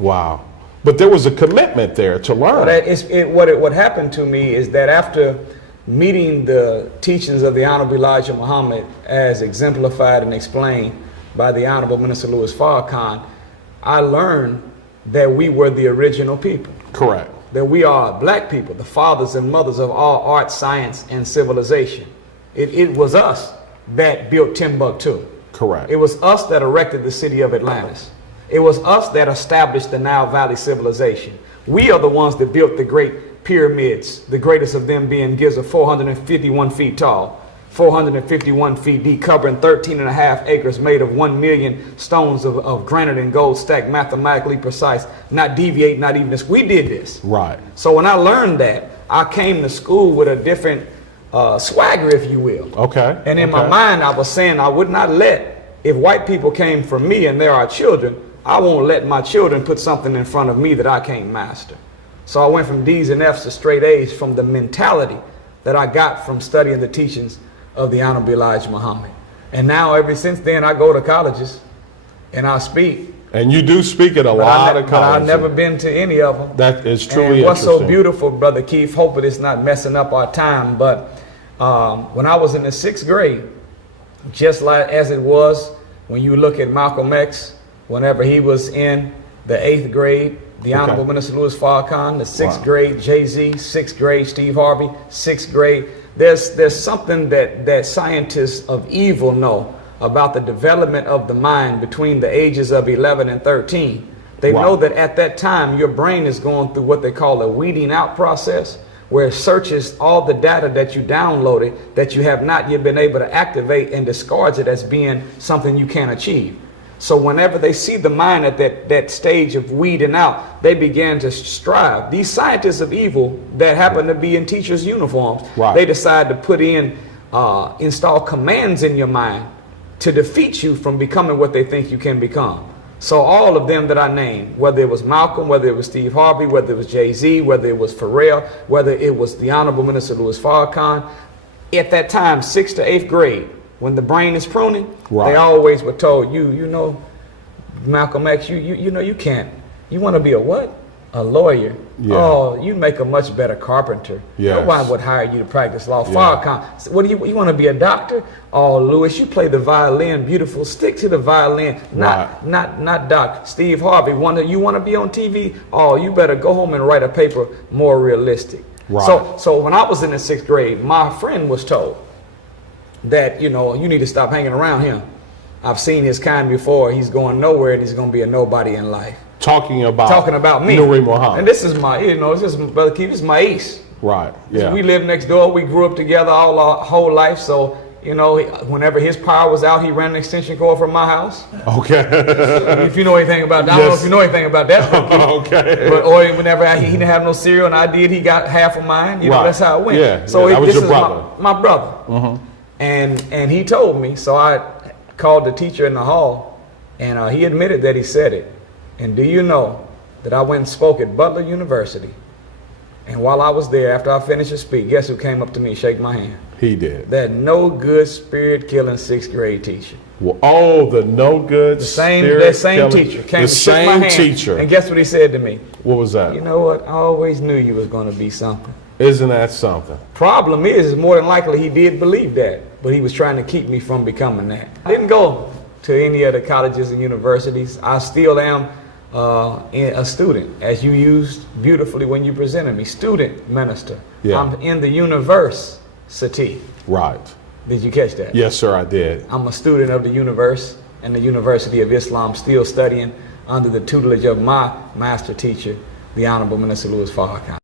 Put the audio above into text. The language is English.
Wow. But there was a commitment there to learn. What happened to me is that after meeting the teachings of the Honorable Elijah Muhammad as exemplified and explained by the Honorable Minister Louis Farrakhan, I learned that we were the original people. Correct. That we are black people, the fathers and mothers of all art, science, and civilization. It was us that built Timbuktu. Correct. It was us that erected the city of Atlantis. It was us that established the Nile Valley civilization. We are the ones that built the great pyramids, the greatest of them being Giza, 451 feet tall, 451 feet deep, covering 13.5 acres, made of 1 million stones of granite and gold stacked mathematically precise, not deviate, not even this. We did this. Right. So when I learned that, I came to school with a different swagger, if you will. Okay. And in my mind, I was saying I would not let, if white people came from me and they're our children, I won't let my children put something in front of me that I can't master. So I went from D's and F's to straight A's from the mentality that I got from studying the teachings of the Honorable Elijah Muhammad. And now ever since then, I go to colleges and I speak. And you do speak at a lot of colleges. But I've never been to any of them. That is truly and what's interesting. so beautiful, Brother Keith, hoping it's not messing up our time, but when I was in the 6th grade, just like as it was when you look at Malcolm X, whenever he was in the 8th grade, the Honorable Minister Louis Farrakhan, the 6th grade, Jay-Z, 6th grade, Steve Harvey, 6th grade. There's something that scientists of evil know about the development of the mind between the ages of 11 and 13. They know that at that time, your brain is going through what they call a weeding out process, where it searches all the data that you downloaded that you have not yet been able to activate and discards it as being something you can't achieve. So whenever they see the mind at that stage of weeding out, they begin to strive. These scientists of evil that happen to be in teachers' uniforms, they decide to put in, install commands in your mind to defeat you from becoming what they think you can become. So all of them that I named, whether it was Malcolm, whether it was Steve Harvey, whether it was Jay-Z, whether it was Pharrell, whether it was the Honorable Minister Louis Farrakhan, at that time, 6th to 8th grade, when the brain is pruning, they always were told, you know, Malcolm X, you know, you can't. You want to be a what? A lawyer. Yeah. Oh, you make a much better carpenter. Yes. Nobody would hire you to practice law. Farrakhan, what do you want to be a doctor? Oh, Louis, you play the violin beautiful. Stick to the violin, not doc. Steve Harvey, you want to be on TV? Oh, you better go home and write a paper more realistic. Right. So when I was in the 6th grade, my friend was told that, you know, you need to stop hanging around him. I've seen his kind before. He's going nowhere and he's going to be a nobody in life. Talking about me. Nuri Muhammad. And this is my, you know, this is Brother Keith, this is my ace. Right. Yeah. We lived next door. We grew up together all our whole life. So, you know, whenever his power was out, he ran an extension cord from my house. Okay. If you know anything about that. I don't know if you know anything about that. Okay. But, or whenever he didn't have no cereal and I did, he got half of mine. You know, that's how it went. Yeah. So that was your brother. My brother. Mm-hmm. And he told me, so I called the teacher in the hall and he admitted that he said it. And do you know that I went and spoke at Butler University? And while I was there, after I finished the speech, guess who came up to me and shake my hand? He did. That no good spirit killing 6th grade teacher. Well, oh, the no good spirit that same teacher came and shook my hand. And guess what he said to me? What was that? You know what? I always knew you was going to be something. Isn't that something? Problem is more than likely he did believe that, but he was trying to keep me from becoming that. I didn't go to any other colleges and universities. I still am a student, as you used beautifully when you presented me. Student minister. Yeah. I'm in the university. Right. Did you catch that? Yes, sir, I did. I'm a student of the universe and the University of Islam, still studying under the tutelage of my master teacher, the Honorable Minister Louis Farrakhan.